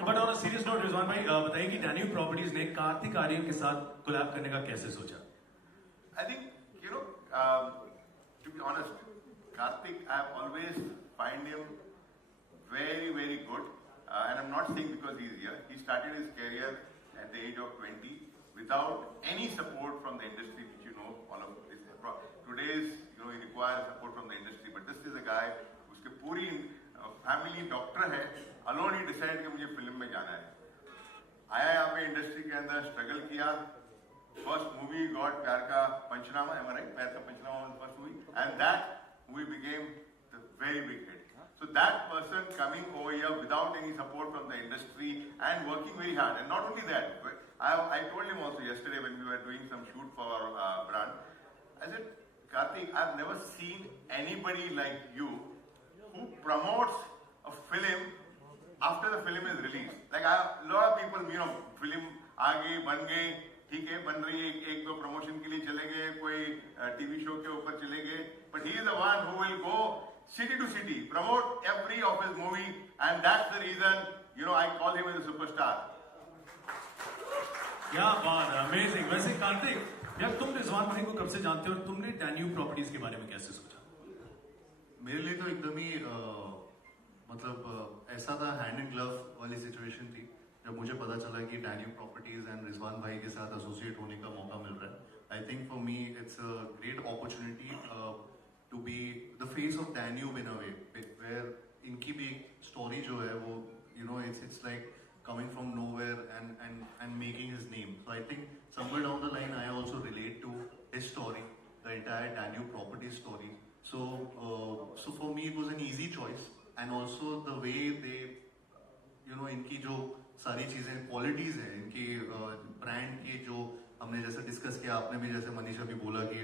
But on a serious note Rizwan भाई बताइए कि डैन्यूब प्रॉपर्टीज ने कार्तिक आर्यन के साथ कोलैब करने का कैसे सोचा? I think, to be honest, Karthik, I've always find him very, very good. And I'm not saying because he's here. He started his career at the age of 20 without any support from the industry, which all of this. Today's, he requires support from the industry. But this is a guy उसके पूरी family doctor है, alone he decide कि मुझे film में जाना है. आया यहाँ पे इंडस्ट्री के अंदर स्ट्रगल किया. First movie got प्यार का पंचनामा, am I right? प्यार का पंचनामा was the first movie, and that movie became the very big hit. So that person coming over here without any support from the industry and working very hard, and not only that, I told him also yesterday when we were doing some shoot for our brand, I said, Karthik, I've never seen anybody like you who promotes a film after the film is released. Like a lot of people, film आ गई, बन गई, ठीक है, बन रही है, एक दो प्रमोशन के लिए चले गए, कोई टीवी शो के ऊपर चले गए, but he is the one who will go city to city, promote every of his movie, and that's the reason, I call him as a superstar. क्या बात है, अमेजिंग. वैसे कार्तिक, यार तुम रिजवान भाई को कब से जानते हो और तुमने डैन्यूब प्रॉपर्टीज के बारे में कैसे सोचा? मेरे लिए तो एकदम ही मतलब ऐसा था, हैंड इन ग्लव वाली सिचुएशन थी जब मुझे पता चला कि डैन्यूब प्रॉपर्टीज एंड रिजवान भाई के साथ एसोसिएट होने का मौका मिल रहा है. I think for me it's a great opportunity to be the face of Danube in a way, where इनकी भी स्टोरी जो है वो it's like coming from nowhere and making his name. So I think somewhere down the line I also relate to his story, the entire Danube property story. So for me it was an easy choice, and also the way they इनकी जो सारी चीजें qualities हैं, इनकी brand की जो हमने जैसे डिस्कस किया, आपने भी जैसे मनीष अभी बोला कि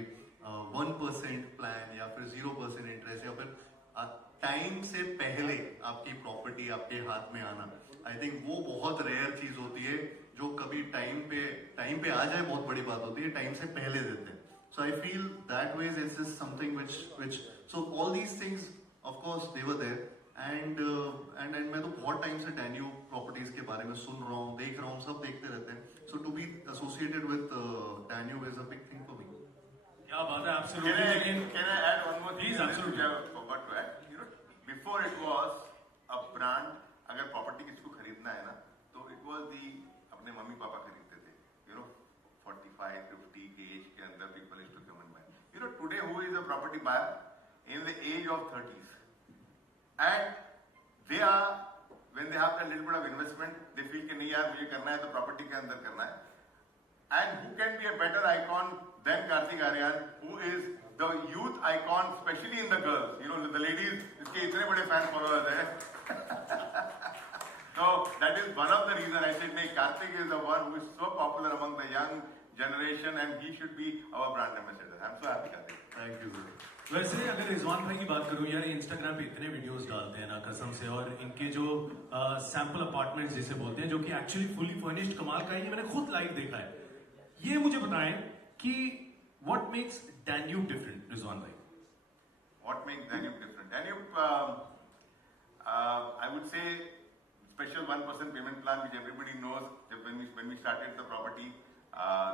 1% प्लान या फिर 0% इंटरेस्ट या फिर टाइम से पहले आपकी प्रॉपर्टी आपके हाथ में आना, आई थिंक वो बहुत रेयर चीज होती है. जो कभी टाइम पे आ जाए बहुत बड़ी बात होती है, टाइम से पहले देते हैं. So I feel that ways it's just something which so all these things of course they were there. And मैं तो बहुत टाइम से डैन्यूब प्रॉपर्टीज के बारे में सुन रहा हूँ, देख रहा हूँ, सब देखते रहते हैं. So to be associated with Danube is a big thing for me. क्या बात है, absolutely. Can I add one more thing? Please, absolutely. Which I forgot to add. Before it was a brand. अगर property किसको खरीदना है ना, तो it was the अपने मम्मी पापा खरीदते थे. 45-50 के एज के अंदर people is to come and buy. Today who is a property buyer in the age of 30s, and they are when they have the little bit of investment, they feel कि नहीं यार मुझे करना है तो property के अंदर करना है. And who can be a better icon than Karthik Aaryan, who is the youth icon, especially in the girls. The ladies, इसके इतने बड़े fan followers हैं. So that is one of the reason I said, नहीं, Karthik is the one who is so popular among the young generation, and he should be our brand ambassador. I'm so happy, Karthik. Thank you. वैसे अगर रिजवान भाई की बात करूं यार, Instagram पे इतने वीडियोस डालते हैं ना कसम से, और इनके जो सैंपल अपार्टमेंट्स जिसे बोलते हैं, जो कि एक्चुअली फुली फर्निश्ड कमाल का है, ये मैंने खुद लाइव देखा है. ये मुझे बताएं कि what makes Danube different, Rizwan भाई? What makes Danube different? Danube, I would say, special 1% payment plan which everybody knows. When we started the property,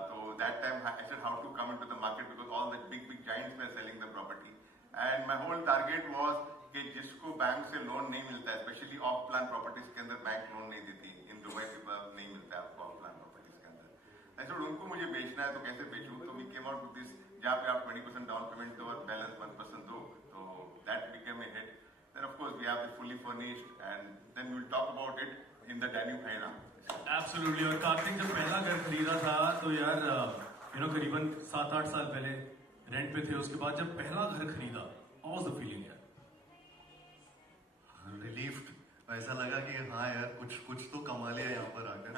so that time I said how to come into the market because all the big giants were selling the property, and my whole target was कि जिसको bank से loan नहीं मिलता है, specially of plan properties के अंदर bank loan नहीं देती, इन दुबई नहीं मिलता है आपको ऑफ प्लान प्रॉपर्टीज के अंदर. ऐसे उनको मुझे बेचना है तो कैसे बेचूं, तो we came out with this, जहाँ पे आप 20% डाउन पेमेंट दो और बैलेंस 1% दो. तो that became a hit. Then of course we have it fully furnished, and then we will talk about it in the Danube है ना. एब्सोल्युटली. और कार्तिक जब पहला घर खरीदा था तो यार करीबन 7-8 साल पहले रेंट पे थे, उसके बाद जब पहला घर खरीदा, हाउ वाज द फीलिंग यार? रिलीफ्ड. ऐसा लगा कि हाँ यार कुछ तो कमा लिया यहाँ पर आकर.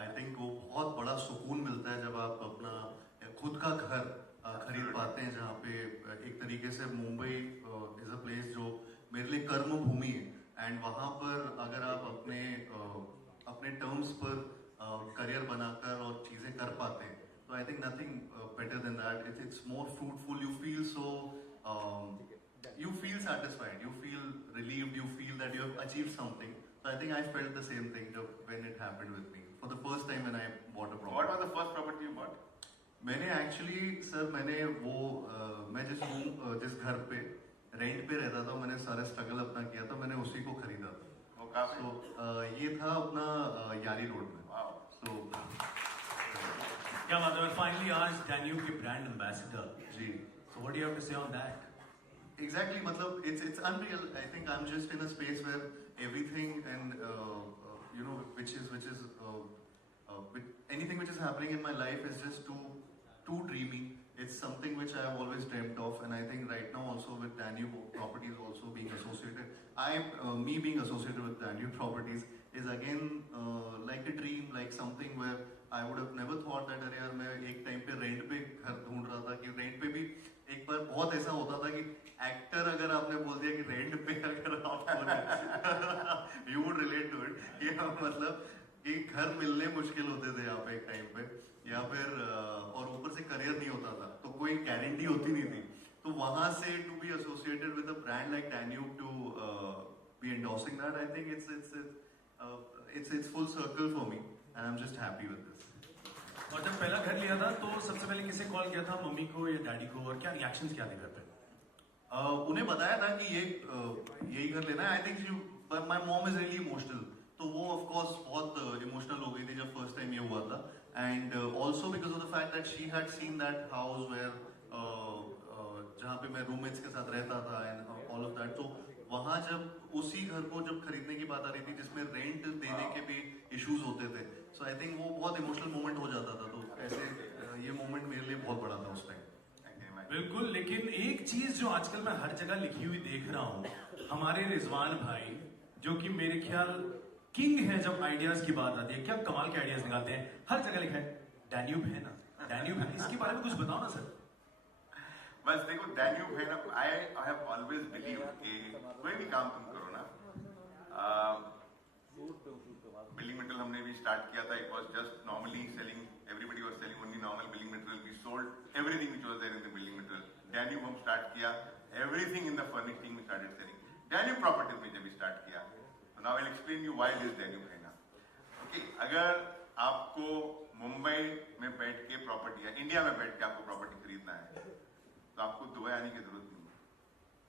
आई थिंक वो बहुत बड़ा सुकून मिलता है जब आप अपना खुद का घर खरीद पाते हैं, जहाँ पे एक तरीके से मुंबई इज अ प्लेस जो मेरे लिए कर्म भूमि है, एंड वहाँ पर अगर आप अपने टर्म्स पर करियर बनाकर और चीज़ें कर पाते हैं, तो I think nothing better than that. It's more fruitful. You feel so you feel satisfied, you feel relieved, you feel that you have achieved something. So I think I felt the same thing when it happened with me. For the first time when I bought a What property. was the first property you bought? मैंने actually sir मैंने वो मैं जिस घर पे rent पे रहता था, मैंने सारा स्ट्रगल अपना किया था, मैंने उसी को खरीदा था. वो कहाँ पे? So ये था अपना यारी रोड में. Wow. So क्या बात है. फाइनली आज डैन्यूब के ब्रांड एम्बेसडर. जी. So what do you have to say on that? Exactly, matlab, it's unreal. I think I'm just in a space where everything and you know which is anything which is happening in my life is just too dreamy. It's something which I have always dreamt of, and I think right now also with Danube Properties also being associated, me being associated with Danube Properties is again like a dream, like something where I would have never thought that अरे यार मैं एक time पे rent पे घर ढूंढ रहा था कि रेंट पे भी एक बार बहुत ऐसा होता था कि एक्टर अगर आपने बोल दिया कि रेंट पे अगर आप you would relate to it कि मतलब कि घर मिलने मुश्किल होते थे यहाँ पे एक टाइम पे, या फिर और ऊपर से करियर नहीं होता था तो कोई गारंटी होती नहीं थी. तो वहां से to be associated with a brand like Danube to be endorsing that, I think it's full circle for me and I'm just happy with this. और जब पहला घर लिया था तो सबसे पहले किसे कॉल किया था, मम्मी को या डैडी को, और क्या रिएक्शंस क्या थे घर पे? उन्हें बताया था कि यही घर लेना है. I think my mom is really emotional, तो वो ऑफ कोर्स बहुत इमोशनल हो गई थी जब फर्स्ट टाइम ये हुआ था. And also because of the fact that she had seen that house where जहाँ पे मैं रूममेट्स के साथ रहता था एंड ऑल ऑफ दैट. तो वहाँ जब उसी घर को जब खरीदने की बात आ रही थी जिसमें रेंट देने के भी इश्यूज होते थे, सो आई थिंक वो बहुत इमोशनल मोमेंट हो जाता था. तो ऐसे ये मोमेंट मेरे लिए बहुत बड़ा था उस टाइम. बिल्कुल. लेकिन एक चीज जो आजकल मैं हर जगह लिखी हुई देख रहा हूँ, हमारे रिजवान भाई जो कि मेरे ख्याल किंग है जब आइडियाज की बात आती है, क्या कमाल के आइडियाज निकालते हैं. हर जगह लिखा है डैन्यूब है ना, डैन्यूब है. इसके बारे में कुछ बताओ ना सर. बस देखो डैन्यूब है ना, आई हैव ऑलवेज बिलीव कि कोई भी काम तुम करो ना, बिल्डिंग मटेरियल हमने भी स्टार्ट किया था. It was just normally selling, everybody was selling only normal building material. We sold everything which was there in the building material. Danube हम स्टार्ट किया, everything in the furnishing we started selling. Danube properties में जब start किया, तो now I will explain you why this Danube है ना. Okay, अगर आपको मुंबई में बैठ के प्रॉपर्टी या इंडिया में बैठ के आपको प्रॉपर्टी खरीदना है तो आपको दुबई आने की जरूरत नहीं है.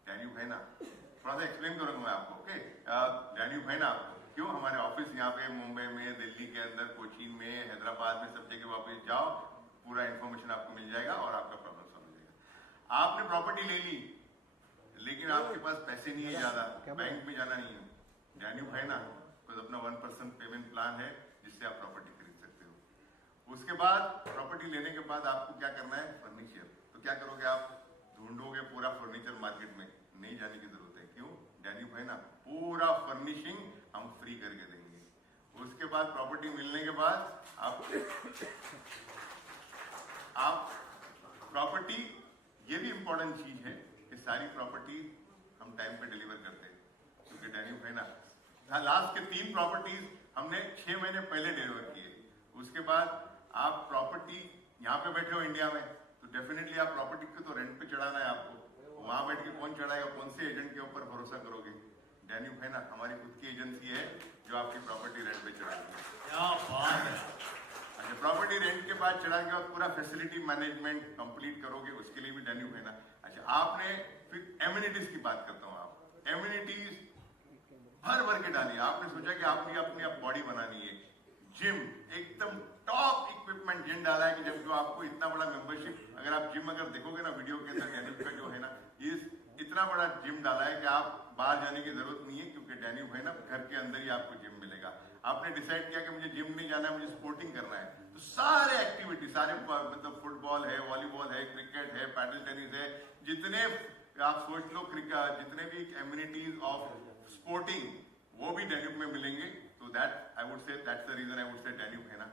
डैन्यूब है ना, थोड़ा सा एक्सप्लेन करूंगा मैं आपको. ओके, डैन्यूब है ना आपको क्यों, हमारे ऑफिस यहाँ पे मुंबई में, दिल्ली के अंदर, कोचीन में, हैदराबाद में, सब जगह वापस जाओ, पूरा इंफॉर्मेशन आपको मिल जाएगा और आपका प्रॉब्लम सॉल्व हो जाएगा. आपने प्रॉपर्टी ले ली लेकिन आपके पास पैसे नहीं है ज्यादा, बैंक में जाना नहीं है. डैन्यूब है ना तो अपना 1% पेमेंट प्लान है जिससे आप प्रॉपर्टी खरीद सकते हो. उसके बाद प्रॉपर्टी लेने के बाद आपको क्या करना है, फर्नीचर. तो क्या करोगे आप, ढूंढोगे पूरा फर्नीचर मार्केट में, नहीं जाने की जरूरत है. क्यों, डैन्यूब है ना, पूरा फर्निशिंग हम फ्री करके देंगे. उसके बाद प्रॉपर्टी मिलने के बाद आप प्रॉपर्टी, ये भी इंपॉर्टेंट चीज है कि सारी प्रॉपर्टी हम टाइम पे डिलीवर करते हैं क्योंकि डैन्यूब है ना. लास्ट के 3 प्रॉपर्टीज हमने 6 महीने पहले डिलीवर किए. उसके बाद आप प्रॉपर्टी यहाँ पे बैठे हो इंडिया में तो डेफिनेटली आप प्रॉपर्टी को तो रेंट पे चढ़ाना है आपको. वहां बैठ के कौन चढ़ाएगा, कौन से एजेंट के ऊपर भरोसा करोगे. डैन्यूब है ना हमारी खुद की एजेंसी है जो आपकी प्रॉपर्टी रेंट पे चढ़ाएगी. क्या बात है. अच्छा, प्रॉपर्टी रेंट के बाद चढ़ाने के बाद पूरा फैसिलिटी मैनेजमेंट कंप्लीट करोगे, उसके लिए भी डैन्यूब है ना. अच्छा, आपने फिर एम्यूनिटीज की बात करता हूँ. आप एम्यूनिटीज भर भर के डालिए. आपने सोचा कि आपने अपनी बॉडी बनानी है, जिम एकदम टॉप इक्विपमेंट जिम डाला है कि जब जो आपको इतना बड़ा मेंबरशिप, अगर आप जिम अगर देखोगे ना वीडियो के अंदर, डैन्यूब का जो है ना, ये इतना बड़ा जिम डाला है कि आप बाहर जाने की जरूरत नहीं है क्योंकि डैन्यूब है ना घर के अंदर ही आपको जिम मिलेगा. आपने डिसाइड किया कि मुझे जिम नहीं जाना है, मुझे स्पोर्टिंग करना है, तो सारे एक्टिविटी, सारे मतलब फुटबॉल है, वॉलीबॉल है, क्रिकेट है, पैडल टेनिस है, जितने आप सोच लो जितने भी एम्यूनिटीज ऑफ स्पोर्टिंग वो भी डैन्यूब में मिलेंगे. तो that I would say that's the reason I would say Danube है ना.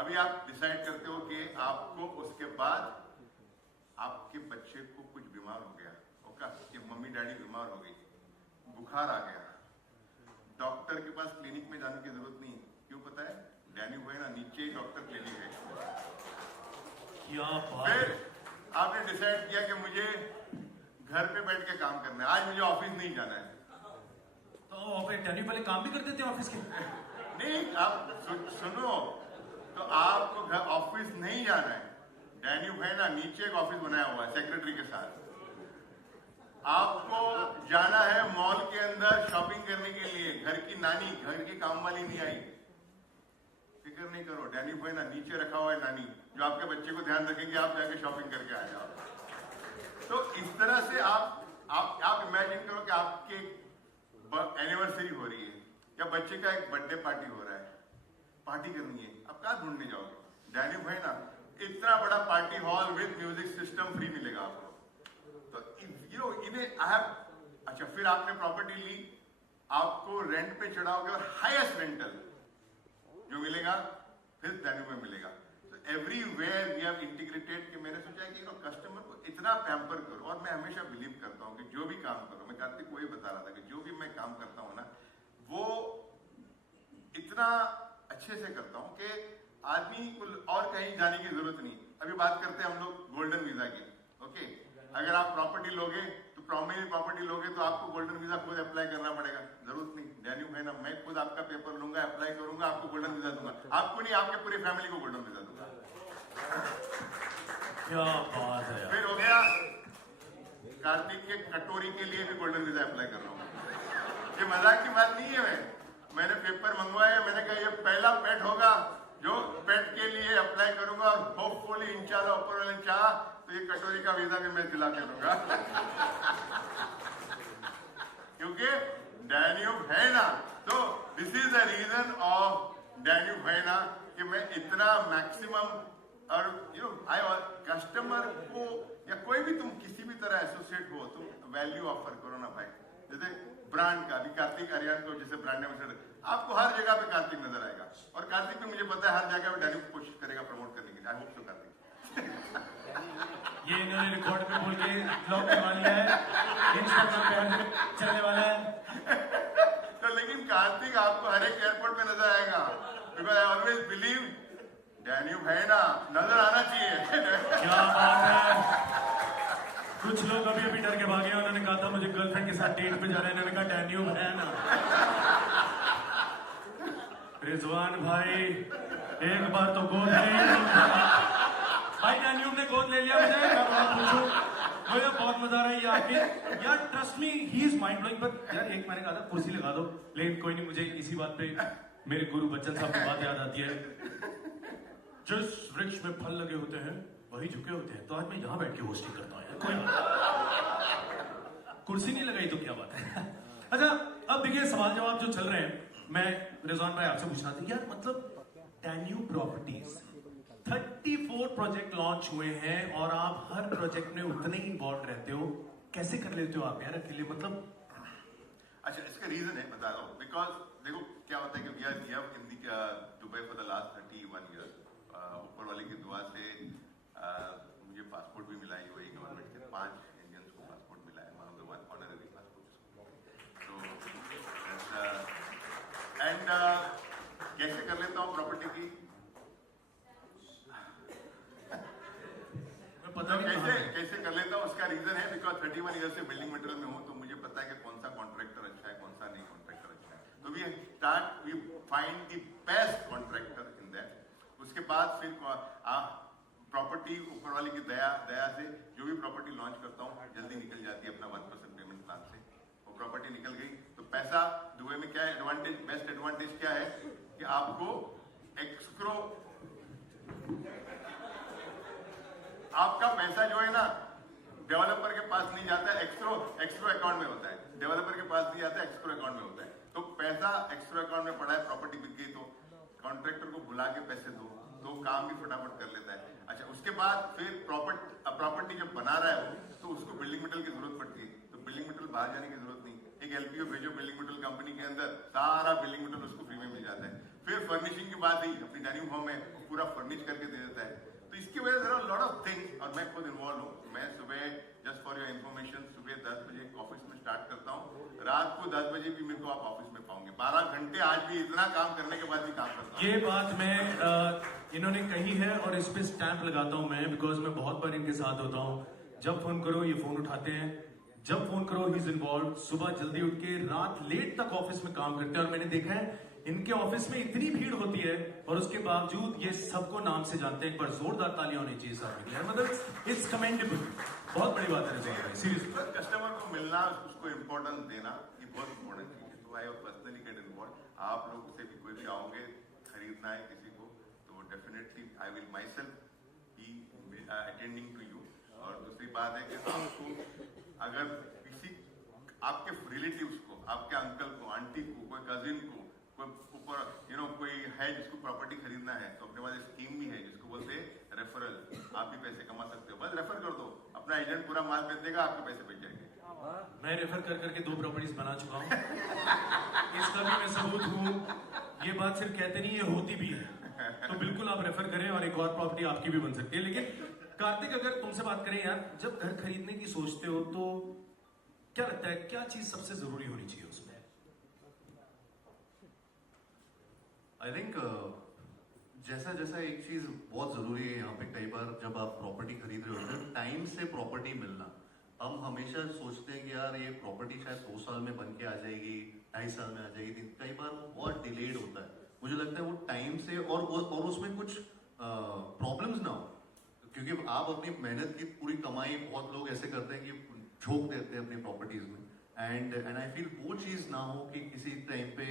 अभी आप डिसाइड करते हो कि आपको उसके बाद आपके बच्चे को कुछ बीमार हो गया, ओके, कि मम्मी डैडी बीमार हो गई, बुखार आ गया, डॉक्टर के पास क्लिनिक में जाने की जरूरत नहीं. क्यों पता है, डैन्यूब है ना नीचे ही डॉक्टर क्लिनिक है. फिर आपने डिसाइड किया कि मुझे घर पे बैठ के काम करना है, आज मुझे ऑफिस नहीं जाना है, तो ऑफिस डैनियल पहले काम भी कर देते हैं ऑफिस के? नहीं, आप सुनो, तो आपको घर ऑफिस नहीं जाना है। डैन्यूब है ना, नीचे एक ऑफिस बनाया हुआ है सेक्रेटरी के साथ। आपको जाना है मॉल के अंदर शॉपिंग करने के लिए। घर की नानी, घर की काम वाली नहीं आई, फिक्र नहीं करो, डैन्यूब है ना, नीचे रखा हुआ है नानी, जो आपके बच्चे को ध्यान रखेंगे, आप जाके शॉपिंग करके आ जाओ। तो इस तरह से आप इमेजिन करो कि आपके एनिवर्सरी हो रही है या बच्चे का एक बर्थडे पार्टी हो रहा है, पार्टी करनी है, आप कहाँ ढूंढने जाओगे? डैन्यूब है ना, इतना बड़ा party hall with music system free मिलेगा आपको। तो इन्हें अच्छा, फिर आपने प्रॉपर्टी ली, आपको रेंट पे चढ़ाओगे और हाईएस्ट रेंटल जो मिलेगा फिर डैन्यूब में मिलेगा। तो एवरीवेयर वी हैव इंटीग्रेटेड कि मैंने सोचा है कि कस्टमर को इतना पैम्पर करो। और मैं हमेशा बिलीव करता हूँ कि जो भी काम करो, मैं कार्तिक को ये बता रहा था कि जो भी मैं काम करता हूँ ना, वो इतना अच्छे से करता हूँ कि आदमी को और कहीं जाने की जरूरत नहीं। अभी बात करते हैं हम लोग गोल्डन वीजा की। ओके, अगर आप प्रॉपर्टी लोगे तो प्रॉपर्टी लोगे तो आपको गोल्डन वीजा खुद अप्लाई करना पड़ेगा, जरूरत नहीं। डैन्यूब है ना, मैं खुद आपका पेपर लूंगा, अप्लाई करूंगा, आपको गोल्डन वीजा दूंगा। आपको नहीं, आपके पूरी फैमिली को गोल्डन वीजा दूंगा। क्या बात है यार। फिर हो गया, कार्तिक के कटोरी के लिए भी गोल्डन वीजा अप्लाई कर रहा हूँ। ये मजाक की बात नहीं है। मैंने पेपर मंगवाया, मैंने कहा ये पहला पेट होगा जो पेट के लिए अप्लाई करूंगा, और होपफुली इंशाल्लाह ऊपर वाले चाह तो ये कटोरी का वीजा भी मैं दिला के दूंगा। क्योंकि डैन्यूब है ना, तो this is the reason of Danube है ना कि मैं इतना मैक्सिमम, और आई कस्टमर को या कोई भी तुम किसी भी तरह एसोसिएट हो, तुम वैल्यू ऑफर करो ना भाई। जैसे ब्रांड का भी, कार्तिक आर्यन को जैसे ब्रांड एम्बेसडर, आपको हर जगह पे कार्तिक नजर आएगा। और कार्तिक भी मुझे पता है हर जगह पे डैन्यूब कोशिश करेगा प्रमोट करने की। I hope so Kartik. ये इन्होंने रिकॉर्ड पे बोल के ब्लॉग करवा लिया है, इंस्टाग्राम पे चलने वाला है। तो लेकिन कार्तिक आपको हर एक एयरपोर्ट पे नजर आएगा, because I always believe Danube है ना, नजर आना चाहिए। क्या बात है। कुछ लोग अभी डर के भागे, उन्होंने कहा था मुझे गर्लफ्रेंड के साथ डेट पे जाना है, इन्होंने कहा डैन्यूब है ना। रिजवान भाई एक बार तो गोद ले भाई, डैन्यूब ने गोद ले लिया मुझे। पूछो, मुझे बहुत मजा आ रहा है ये आके यार, trust me he is mind blowing. पर यार एक मैंने कहा था कुर्सी लगा दो, लेकिन कोई नहीं, मुझे इसी बात पे मेरे गुरु बच्चन साहब की बात याद आती है, जिस वृक्ष में फल लगे होते हैं वही झुके होते हैं। तो आज मैं यहाँ बैठ के होस्टिंग करता हूँ यार, कोई कुर्सी नहीं लगाई तो क्या बात है। अच्छा, अब देखिए सवाल जवाब जो चल रहे हैं, मैं रिजवान भाई आपसे पूछना था यार, मतलब डैन्यूब प्रॉपर्टीज 34 प्रोजेक्ट लॉन्च हुए हैं और आप हर प्रोजेक्ट में उतने ही इन्वॉल्व रहते हो, कैसे कर लेते हो आप यार अकेले? मतलब अच्छा, इसका रीजन है, बता रहा हूँ। बिकॉज देखो क्या होता है कि we are here in Dubai for the last 31 years. ऊपर वाले की दुआ से मुझे पासपोर्ट भी मिला है यूएई गवर्नमेंट के, 5 इंडियंस को पासपोर्ट मिला है, one of the one honorary passport. तो एंड कैसे कर लेता हूँ प्रॉपर्टी की, पता नहीं कैसे कर लेता हूँ, उसका रीजन है बिकॉज 31 ईयर से बिल्डिंग मटेरियल में हूँ, तो मुझे पता है कि कौन सा कॉन्ट्रैक्टर अच्छा है, कौन सा नहीं कॉन्ट्रैक्टर अच्छा है। तो we find the best contractor in that. उसके बाद फिर प्रॉपर्टी ऊपर वाले की दया से जो भी प्रॉपर्टी लॉन्च करता हूँ जल्दी निकल जाती है अपना 1% पेमेंट प्लान से। वो प्रॉपर्टी निकल गई तो पैसा दुबई में क्या है एडवांटेज, बेस्ट एडवांटेज क्या है कि आपको एक्सक्रो, आपका पैसा जो है ना डेवलपर के पास नहीं जाता है, एक्सक्रो अकाउंट में होता है। डेवलपर के पास नहीं आता है, एक्सक्रो अकाउंट में होता है। तो पैसा एक्सक्रो अकाउंट में पड़ा है, प्रॉपर्टी बिक गई तो कॉन्ट्रैक्टर को बुला के पैसे दो, तो काम भी फटाफट कर लेता है। अच्छा, उसके बाद फिर प्रॉपर्टी जब बना रहा है वो, तो उसको बिल्डिंग मटेरियल की जरूरत पड़ती है। तो बिल्डिंग मटेरियल बाहर जाने की जरूरत नहीं, एक एलपीओ भेजो बिल्डिंग मटेरियल कंपनी के अंदर, सारा बिल्डिंग मटेरियल उसको फ्री में मिल जाता है। फिर फर्निशिंग की बात ही, अपनी डाइनिंग हॉल में पूरा फर्निश करके दे देता है। तो इसकी वजह से लॉट ऑफ थिंग्स, और मैं खुद इन्वॉल्व हूँ। मैं सुबह, जस्ट फॉर योर इन्फॉर्मेशन, सुबह 10 बजे ऑफिस में स्टार्ट करता हूँ, रात को 10 बजे भी मेरे को आप ऑफिस में पाओगे। 12 घंटे आज भी इतना काम करने के बाद भी काम करता हूँ। ये बात मैं इन्होंने कही है और इस पे स्टैंप लगाता हूँ मैं, बिकॉज मैं बहुत बार इनके साथ होता हूँ। जब फोन करो ये फोन उठाते हैं, जब फोन करो ही इज इन्वॉल्व, सुबह जल्दी उठ के रात लेट तक ऑफिस में काम करते हैं। और मैंने देखा है इनके ऑफिस में इतनी भीड़ होती है और उसके बावजूद ये सबको नाम से जानते हैं। एक बार जोरदार तालियां होनी चाहिए साहब के लिए, मतलब इट्स कमेंडेबल, बहुत बड़ी बात है रिजवान भाई, सीरियसली। कस्टमर को मिलना, उसको इम्पोर्टेंस देना, ये बहुत इम्पोर्टेंट चीज है। तो आई पर्सनली गेट इन्वॉल्व। आप लोग से भी कोई भी आओगे खरीदना है किसी को, तो definitely I will myself be attending to you. और दूसरी बात है कि आपको अगर किसी आपके रिलेटिव्स को, आपके अंकल को, आंटी को, कोई कजिन को, कोई ऊपर कोई है जिसको प्रॉपर्टी खरीदना है, तो अपने पास एक स्कीम भी है जिसको बोलते हैं रेफरल। आप भी पैसे कमा सकते हो, बस रेफर कर दो, अपना एजेंट पूरा माल बेच देगा, आपके पैसे बच जाएंगे। मैं रेफर कर करके 2 प्रॉपर्टीज बना चुका हूँ, इसका भी मैं सबूत हूँ। ये बात सिर्फ कहते नहीं, ये होती भी है। तो बिल्कुल आप रेफर करें और एक और प्रॉपर्टी आपकी भी बन सकती है। लेकिन कार्तिक, अगर तुमसे बात करें यार, जब घर खरीदने की सोचते हो तो क्या लगता है क्या चीज सबसे जरूरी होनी चाहिए उसमें? आई थिंक जैसा जैसा एक चीज बहुत जरूरी है यहाँ पे, कई बार जब आप प्रॉपर्टी खरीद रहे होते हैं, टाइम से प्रॉपर्टी मिलना। हम हमेशा सोचते हैं कि यार ये प्रॉपर्टी शायद 2 साल में बन के आ जाएगी, 2.5 साल में आ जाएगी, कई बार वो बहुत डिलेड होता है। मुझे लगता है वो टाइम से और उसमें कुछ प्रॉब्लम्स ना हो, क्योंकि आप अपनी मेहनत की पूरी कमाई, बहुत लोग ऐसे करते हैं कि झोंक देते हैं अपनी प्रॉपर्टीज में, एंड आई फील वो चीज ना हो कि किसी टाइम पे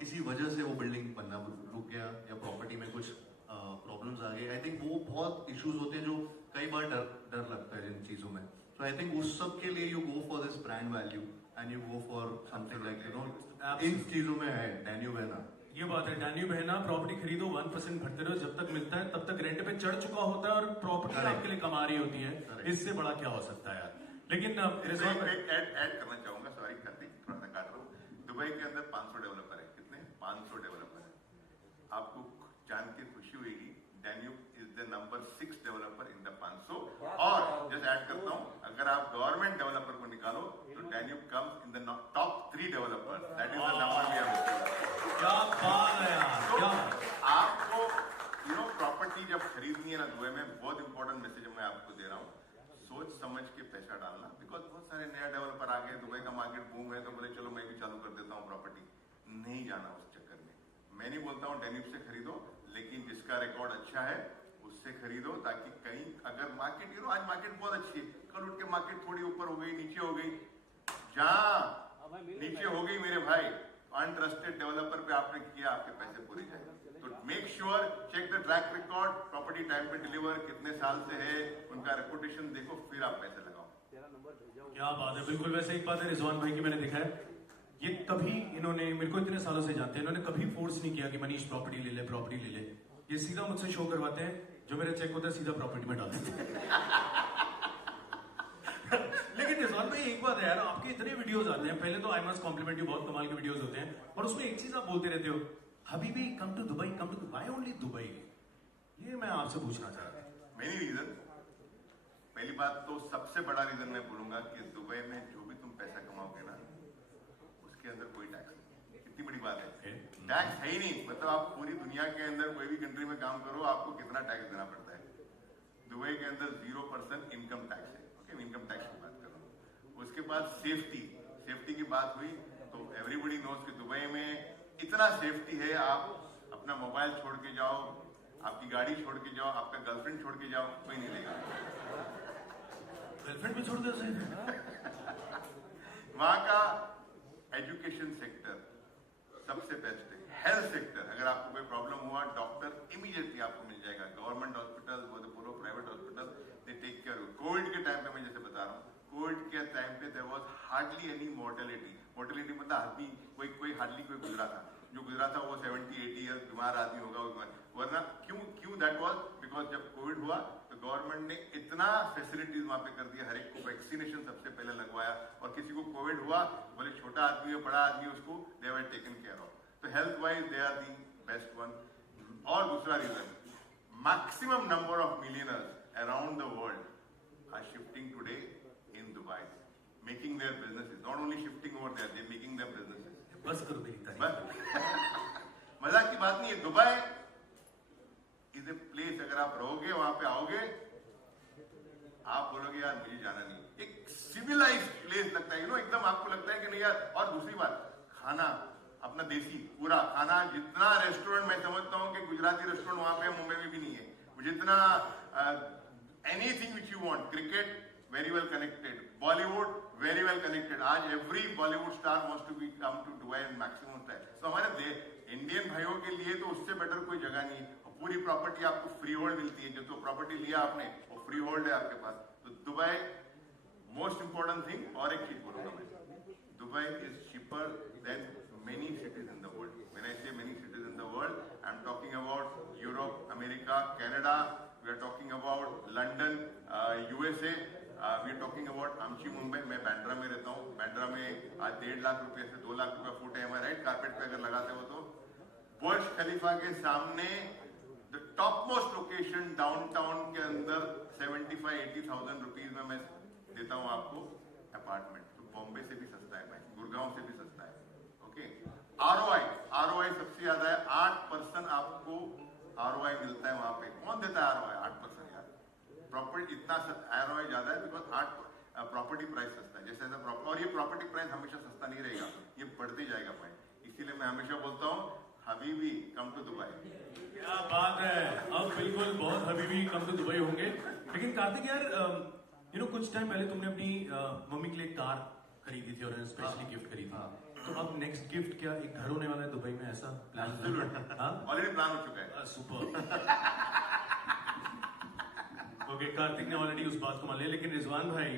किसी वजह से वो बिल्डिंग बनना रुक गया या प्रॉपर्टी में कुछ प्रॉब्लम्स आ गए। आई थिंक वो बहुत इश्यूज होते हैं जो कई बार डर लगता है जिन चीजों में। सो आई थिंक उस सब के लिए you go for this brand value and you go for something like in चीजों में है डैन्यूब है ना। ये बात है, डैन्यूब है ना, प्रॉपर्टी खरीदो, 1% भरते रहो, जब तक मिलता है तब तक रेंट पे चढ़ चुका होता है और प्रॉपर्टी आपके लिए कमा रही होती है। इससे बड़ा क्या हो सकता है यार। लेकिन ऐड करना चाहूंगा, सॉरी कार्तिक, थोड़ा सा काट रहा हूँ। दुबई के अंदर 500 डेवलपर है। कितने? 500 डेवलपर है। आपको जान के खुशी हुएगी, Danube is the number 6 developer in the 500। और जस्ट ऐड करता हूँ, अगर आप गवर्नमेंट डेवलपर को निकालो तो Danube comes in the top 3 developer. That is the number we have. क्या बात है यार, क्या आपको प्रॉपर्टी जब खरीदनी है ना दुबई में, बहुत इंपॉर्टेंट मैसेज मैं आपको दे रहा हूँ, सोच समझ के पैसा डालना। बिकॉज बहुत सारे नया डेवलपर आ गए, दुबई का मार्केट बूम है, तो बोले चलो मैं भी चालू कर देता हूँ प्रॉपर्टी। नहीं जाना उस चक्कर में। मैं नहीं बोलता हूँ डैन्यूब से खरीदो, लेकिन जिसका रिकॉर्ड अच्छा है उससे खरीदो, ताकि कहीं अगर मार्केट आज मार्केट बहुत अच्छी है, कल उठ के मार्केट थोड़ी ऊपर हो गई, नीचे हो गई, जहां नीचे हो गई मेरे भाई, अनट्रस्टेड डेवलपर पे आपने किया, आपके पैसे पूरे जाएंगे। तो make sure, check the track record, property time पे डिलीवर कितने साल से है, उनका रेपुटेशन देखो, फिर आप पैसे लगाओ। क्या बात है। बिल्कुल वैसे एक बात है रिजवान भाई की, मैंने देखा है ये कभी, इन्होंने मेरे को इतने सालों से जानते हैं, इन्होंने कभी फोर्स नहीं किया कि मनीष प्रॉपर्टी ले ले, प्रॉपर्टी ले ले। ये सीधा मुझसे शो करवाते हैं, जो मेरा चेक होता है सीधा प्रॉपर्टी में डाल देते हैं। लेकिन रिजवान भाई एक बात है यार, आपके इतने वीडियोस आते हैं, पहले तो आई मस्ट कॉम्प्लीमेंट यू, बहुत कमाल के वीडियोस होते हैं, और उसमें एक चीज आप बोलते रहते हो, हबीबी come to Dubai, come to Dubai, only Dubai. ये मैं आपसे पूछना चाह रहा था। Many reason. पहली बात तो सबसे बड़ा रीजन मैं बोलूंगा कि दुबई में जो भी तुम पैसा कमाओगे ना, उसके अंदर कोई टैक्स नहीं। कितनी बड़ी बात है, टैक्स है ही नहीं। मतलब आप पूरी दुनिया के अंदर कोई भी कंट्री में काम करो, आपको कितना टैक्स देना पड़ता है। दुबई के अंदर 0% इनकम टैक्स है। ओके, इनकम टैक्स की बात करो। उसके बाद सेफ्टी की बात हुई तो एवरीबडी नोज कि दुबई में इतना सेफ्टी है, आप अपना मोबाइल छोड़ के जाओ, आपकी गाड़ी छोड़ के जाओ, आपका गर्लफ्रेंड छोड़ के जाओ, कोई नहीं लेगा। गर्लफ्रेंड भी छोड़ दो सही। वहां का एजुकेशन सेक्टर सबसे बेस्ट है। हेल्थ सेक्टर, अगर आपको कोई प्रॉब्लम हुआ, डॉक्टर इमीडिएटली आपको मिल जाएगा। गवर्नमेंट हॉस्पिटल, बोलो private hospital, they take care you. Covid के टाइम पे मैं जैसे बता रहा हूँ, कोविड के टाइम पे there was hardly any mortality मतलब आदमी कोई हार्डली कोई गुजरा था। जो गुजरा था वो 70-80 ईयर्स बीमार आदमी होगा, वरना क्यों दैट वाज बिकॉज जब कोविड हुआ तो गवर्नमेंट ने इतना फैसिलिटीज वहां पे कर दिया, हर एक को वैक्सीनेशन सबसे पहले लगवाया, और किसी को कोविड हुआ, बोले छोटा आदमी हो बड़ा आदमी, उसको they were taken care of. तो health wise they are the best one. और दूसरा reason, maximum number of millionaires around the world are shifting today in Dubai, making their businesses, not only shifting over there, they're making their businesses. बस करो मेरी तारीफ। बस मजाक की बात नहीं है। दुबई इज ए प्लेस, अगर आप रहोगे, वहां पे आओगे, आप बोलोगे यार मुझे जाना नहीं। एक सिविलाइज्ड प्लेस लगता है, यू नो, एकदम आपको लगता है कि नहीं यार। और दूसरी बात, खाना अपना देसी पूरा खाना, जितना रेस्टोरेंट मैं समझता हूँ कि गुजराती रेस्टोरेंट वहां पे मुंबई में भी नहीं है, जितना anything which you want, cricket very well connected, Bollywood very well connected. आज every Bollywood star wants to be come to Dubai in maximum time. तो हमारे इंडियन भाइयों के लिए तो उससे बेटर कोई जगह नहीं है। पूरी प्रॉपर्टी आपको फ्री होल्ड मिलती है, जो तो प्रॉपर्टी लिया आपने वो फ्री होल्ड है आपके पास। तो दुबई मोस्ट इंपॉर्टेंट थिंग। और एक चीज बोलूंगा मैं, Dubai is cheaper than many cities in the world. When I say many cities in the world, I am talking about Europe, America, Canada. We are talking about London, USA. We are talking about आमची मुंबई। मैं बैंड्रा में रहता हूँ। बैंड्रा में आज 1.5 लाख रुपए से 2 लाख रुपए फुट है, हमारा राइट कारपेट पे अगर लगाते हो तो। बुर्ज खलीफा के सामने the top most location downtown के अंदर 75-80,000 रुपीज में मैं देता हूँ आपको अपार्टमेंट। तो बॉम्बे से भी सस्ता है भाई, गुड़गांव से भी सस्ता है। ओके, आरओआई सबसे ज्यादा है। 8% आपको आरओआई मिलता है वहां पे। कौन देता है आरओआई? 8% यार। प्रॉपर्टी इतना आरओआई ज्यादा है बिकॉज प्रॉपर्टी प्राइस सस्ता है। जैसे और ये प्रॉपर्टी प्राइस हमेशा सस्ता नहीं रहेगा, ये बढ़ते जाएगा भाई। इसीलिए मैं हमेशा बोलता हूँ हबीबी कम टू दुबई। क्या बात है, अब बिल्कुल बहुत हबीबी कम टू दुबई होंगे। लेकिन कार्तिक यार, यू नो कुछ टाइम पहले तुमने अपनी मम्मी के लिए कार खरीदी थी और स्पेशली गिफ्ट खरीदी थी। तो अब नेक्स्ट गिफ्ट क्या एक घर होने वाला है दुबई में, ऐसा प्लान? ऑलरेडी प्लान हो चुका है। सुपर। ओके, कार्तिक ने ऑलरेडी उस बात को मान लिया। लेकिन रिजवान भाई,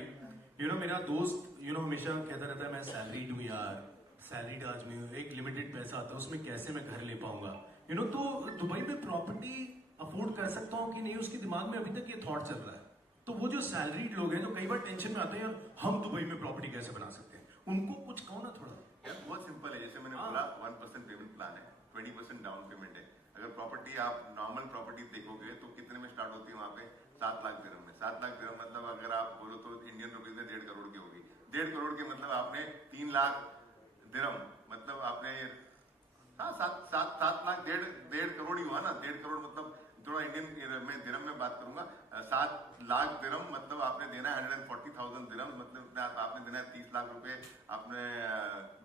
यू नो मेरा दोस्त हमेशा कहता रहता है मैं सैलरीड हूँ यार, सैलरीड आदमी हूँ, एक लिमिटेड पैसा आता है उसमें कैसे मैं घर ले पाऊंगा। यू नो तो दुबई में प्रॉपर्टी अफोर्ड कर सकता हूँ कि नहीं, उसके दिमाग में अभी तक ये थॉट चल रहा है। तो वो जो सैलरीड लोग हैं जो कई बार टेंशन में आते हैं यार हम दुबई में प्रॉपर्टी कैसे बना सकते हैं, उनको कुछ कहो ना थोड़ा। यार बहुत सिंपल है, जैसे मैंने बोला 1% पेमेंट प्लान है, 20% डाउन पेमेंट है। अगर प्रॉपर्टी आप नॉर्मल प्रॉपर्टी देखोगे तो कितने में स्टार्ट होती है वहां पे? 7 लाख दिरहम में। 7 लाख दिरहम मतलब अगर आप बोलो तो इंडियन रुपीज में 1.5 करोड़ की होगी। 1.5 करोड़ के मतलब आपने 3 लाख दिरहम, मतलब आपने हाँ 7 लाख 1.5 करोड़ ही हुआ ना। 1.5 करोड़ मतलब थोड़ा इंडियन में दिरहम में बात करूंगा। 7 लाख दिरहम मतलब आपने देना है 140,000 दिरहम, मतलब आपने देना है 30 लाख रुपए आपने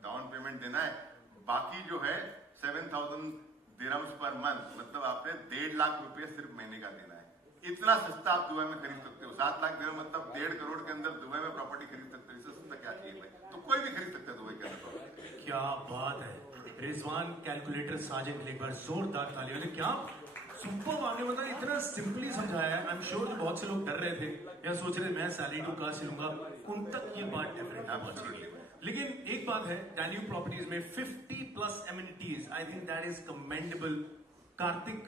डाउन पेमेंट देना है। बाकी जो है 7,000 दिरहम्स पर मंथ, मतलब आपने 1.5 लाख रुपए सिर्फ महीने का देना है। इतना सस्ता आप दुबई में खरीद सकते हो। 7 लाख दिरहम मतलब 1.5 करोड़ के अंदर दुबई में प्रॉपर्टी खरीद सकते हो। इससे सस्ता क्या चाहिए भाई? तो कोई भी खरीद सकता है दुबई के अंदर। क्या बात है रिजवान कैलकुलेटर साजन के लिए एक बार जोरदार तालियां। क्या सुपर आपने मतलब इतना सिंपली समझाया है। आई एम श्योर बहुत से लोग डर रहे थे या सोच रहे मैं सैलरी टू कहां से लूंगा, उन तक ये बात डेफिनेटली पहुंच गई। लेकिन एक बात है, डैन्यूब प्रॉपर्टीज में 50+ amenities, I think that is commendable. Kartik,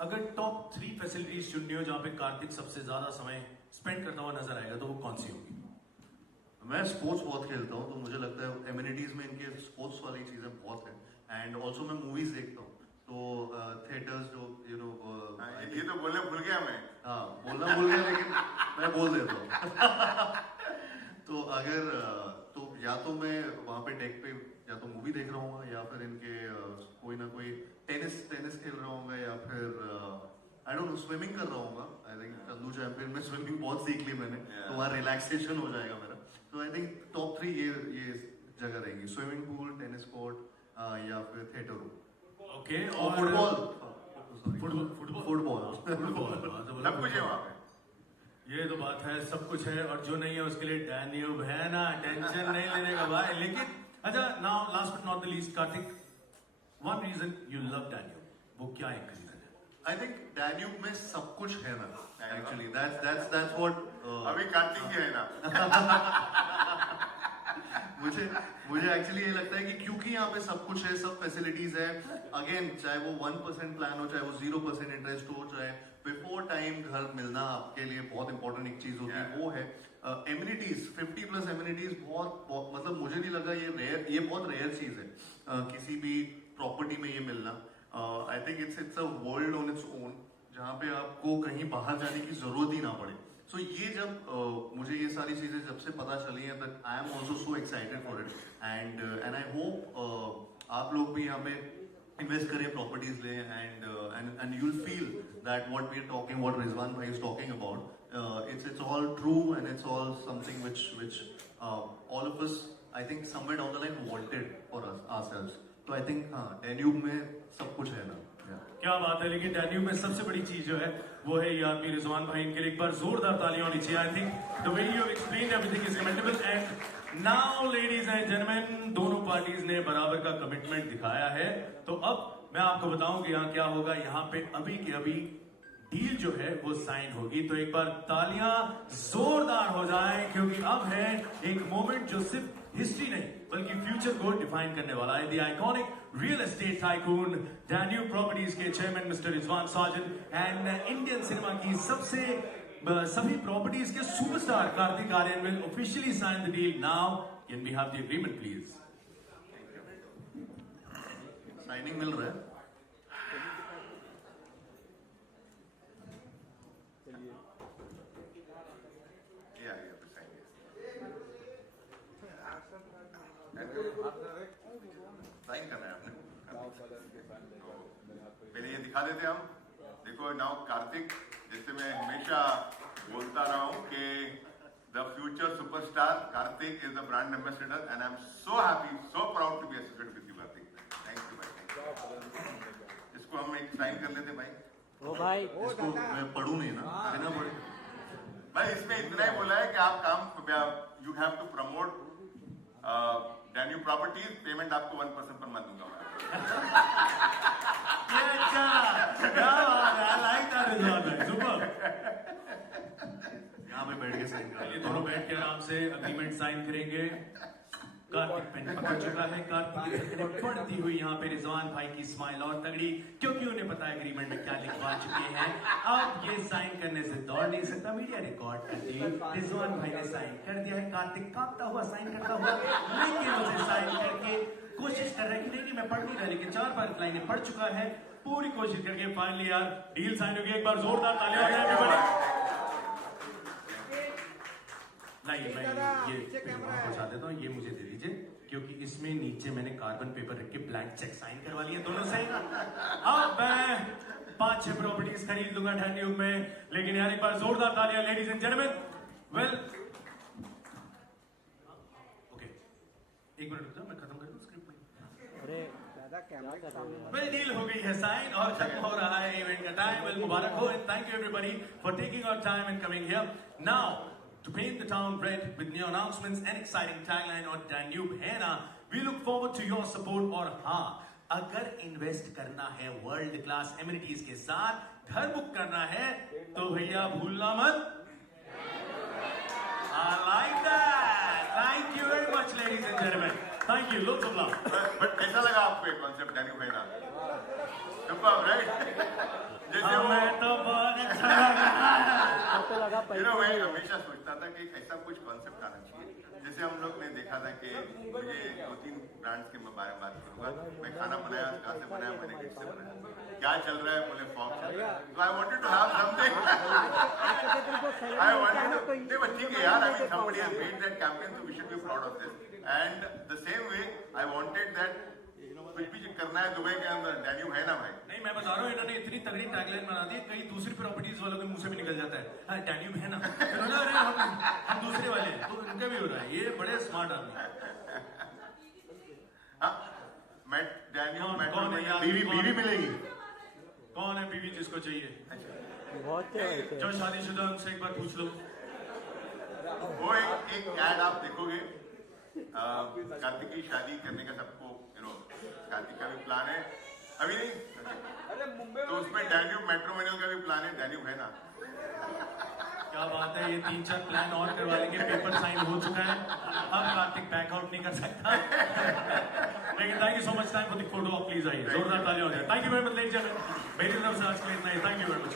अगर टॉप 3 फैसिलिटीज चुननी हो जहां पे कार्तिक सबसे ज्यादा समय स्पेंड करता हुआ नजर आएगा तो वो कौन सी होगी? मैं स्पोर्ट्स बहुत खेलता हूँ, तो मुझे लगता है एमिनिटीज में इनके स्पोर्ट्स वाली चीजें बहुत हैं। एंड ऑल्सो मैं मूवीज देखता हूँ, तो थिएटर्स जो यू नो ये तो बोलने भूल गया मैं। हाँ बोलना भूल गया, लेकिन मैं बोल देता हूँ। तो अगर तो या तो मैं वहाँ पे डेक पे या तो मूवी देख रहा हूँ या फिर इनके कोई ना कोई टेनिस खेल रहा हूँ या फिर आई डोंट नो स्विमिंग कर रहा हूँ। आई थिंक चंदू चैंपियन में स्विमिंग बहुत सीख ली मैंने, तो वहाँ रिलैक्सेशन हो जाएगा मेरा। तो आई थिंक टॉप 3 ये जगह रहेंगी, स्विमिंग पूल, टेनिस कोर्ट या फिर थिएटर रूम। ओके, और फुटबॉल सब कुछ है वहाँ पे। ये तो बात है, सब कुछ है और जो नहीं है उसके लिए डैन्यूब है ना, टेंशन नहीं लेने का भाई। लेकिन अच्छा, now last but not the least, Kartik, one reason you love Danube, वो क्या एक रीजन है? आई थिंक डैन्यूब में सब कुछ है ना, एक्चुअली दैट्स व्हाट अभी कार्तिक ही है ना। मुझे एक्चुअली ये लगता है कि क्योंकि यहाँ पे सब कुछ है, सब फैसिलिटीज है। अगेन चाहे वो 1% प्लान हो, चाहे वो 0% इंटरेस्ट हो, चाहे बिफोर टाइम घर मिलना आपके लिए बहुत इंपॉर्टेंट एक चीज होती है, वो है एमिनिटीज। 50+ एमिनिटीज बहुत मतलब मुझे नहीं लगा ये बहुत रेयर चीज है किसी भी प्रॉपर्टी में ये मिलना। I think it's a world on its own, जहाँ पे आपको कहीं बाहर जाने की जरूरत ही ना पड़े। सो ये जब मुझे ये सारी चीजें जब से पता चली हैं, that I am also so excited for it. And I hope आप लोग भी यहाँ पे इन्वेस्ट करें, प्रॉपर्टीज लें, and you'll feel that what we're talking, what Rizwan bhai is talking about, it's all true, and it's all something which all of us, I think, somewhere down the line wanted for us ourselves. तो I think हाँ, Danube में सब कुछ है ना. Yeah. क्या बात है, लेकिन डैन्यूब में सबसे बड़ी चीज जो है वो है ये आदमी रिजवान भाई। इनके लिए एक बार जोरदार तालियां होनी चाहिए। I think the way you have explained everything is commendable. And now ladies and gentleman, दोनों पार्टीज ने बराबर का कमिटमेंट दिखाया है। तो अब मैं आपको बताऊं कि यहाँ क्या होगा। यहाँ पे अभी के अभी डील जो है वो साइन होगी। तो एक बार तालियां जोरदार हो जाएं, क्योंकि अब है एक मोमेंट जो सिर्फ हिस्ट्री नहीं बल्कि फ्यूचर को डिफाइन करने वाला है। The iconic real estate tycoon Danube properties के chairman mister Rizwan Sajan and Indian cinema की सभी प्रॉपर्टीज के superstar Kartik Aaryan will officially sign the deal now. Can we have the agreement please? Signing मिल रहा है। साइन करना है आपने। पहले ये दिखा देते हम। देखो नाउ कार्तिक, जैसे मैं हमेशा बोलता रहा हूँ कि the future superstar Kartik is the brand ambassador and I am so happy, so proud to be associated with you Kartik. Thank you भाई। इसको हम एक साइन कर लेते भाई। ओ भाई, इसको मैं पढ़ूं नहीं ना, बिना पढ़े। भाई इसमें इतना ही बोला है कि आप काम you have to promote Danube properties. Payment आपको 1% पर मत दूंगा मैं। यहाँ पे बैठ के साइन कर। ये दोनों बैठ के आराम से अग्रीमेंट साइन करेंगे। कार्तिक पेन पकड़ चुका है। कार्तिक की बढ़ती हुई यहाँ पे रिजवान भाई की स्माइल और तगड़ी, क्योंकि उन्हें पता है एग्रीमेंट में क्या लिखवा चुके हैं। अब ये साइन करने से दौड़ नहीं सकता। मीडिया रिकॉर्ड करती है रिजवान भाई ने साइन कर दिया है। कार्तिक कांपता हुआ साइन करता हुआ, लेकिन उसे साइन करके कोशिश कर रहा है कि नहीं मैं पढ़ नहीं रहा, लेकिन 4-5 लाइनें पढ़ चुका है। पूरी कोशिश करके फाइनली यार डील साइन हो गई। एक बार जोरदार तालियां हो जाए everybody। नहीं, मैं ये पहुंचा देता हूँ, ये मुझे दे दीजिए, क्योंकि इसमें नीचे मैंने कार्बन पेपर रख के ब्लैंक चेक साइन करवा लिए दोनों से। अब मैं 5-6 प्रॉपर्टीज खरीद लूंगा डैन्यूब में। लेकिन यार एक बार जोरदार तालियां ladies and gentleman. Well okay, एक मिनट रुक जाओ, मैं खत्म कर दूं स्क्रिप्ट में। अरे दादा कैमरा के सामने वेल डील हो गई है साइन और खत्म हो रहा है इवेंट का टाइम। वेल मुबारक हो and thank you everybody for taking our time and coming here. Now to paint the town red with new announcements and exciting tagline on Danube है ना, we look forward to your support। और हाँ, अगर invest करना है world class amenities के साथ, घर बुक करना है, तो भैया भूलना मत। I like that। Thank you very much ladies and gentlemen। Thank you, lots of love। But कैसा लगा आपको ये कॉन्सेप्ट डैन्यूब है ना? Super right? जैसे मैं तो बहुत अच्छा लगा। मैं हमेशा सोचता था कि ऐसा कुछ कॉन्सेप्ट आना चाहिए। जैसे हम लोग ने देखा था कि मुझे 2-3 ब्रांड्स के बारे में बात करूंगा। मैं खाना बनाया, कहाँ से बनाया, मैंने किससे बनाया, क्या चल रहा है, बोले फॉग चल रहा है। तो I wanted to have something. I wanted to, नहीं बट ठीक है यार, I mean somebody has made that campaign, so we should be proud of this. And the same way I wanted that कुछ भी करना है दुबई के अंदर डैन्यूब है ना भाई। नहीं, मैं बता रहा हूँ, इन्होंने इतनी तगड़ी टैगलाइन बना दी, कई दूसरी प्रॉपर्टीज वालों के मुंह से भी निकल जाता है, हाँ डैन्यूब है ना, अरे हम दूसरे वाले हैं, तो इनका भी हो रहा है। ये बड़े स्मार्ट आदमी। हाँ, मैं डैन्यूब कौन है यार? बीवी मिलेगी। कौन है बीवी जिसको चाहिए? बहुत जो शादीशुदा उनसे एक बार पूछ लो। वो एक ऐड आप देखोगे, कार्तिक की शादी करने का सबको कार्तिक का भी प्लान है अभी नहीं, तो उसमें डैन्यूब मेट्रोमोनियल का भी प्लान है। डैन्यूब है ना? क्या बात है, ये 3-4 प्लान और करवा लेंगे। पेपर साइन हो चुका है, अब कार्तिक बैकआउट नहीं कर सकता। लेकिन thank you so much time for the photo. Please आइए, जोरदार तालियां हो जाए। Thank you very much ladies and gentleman. मेरी तरफ से आज के लिए इतना ही। Thank you very much.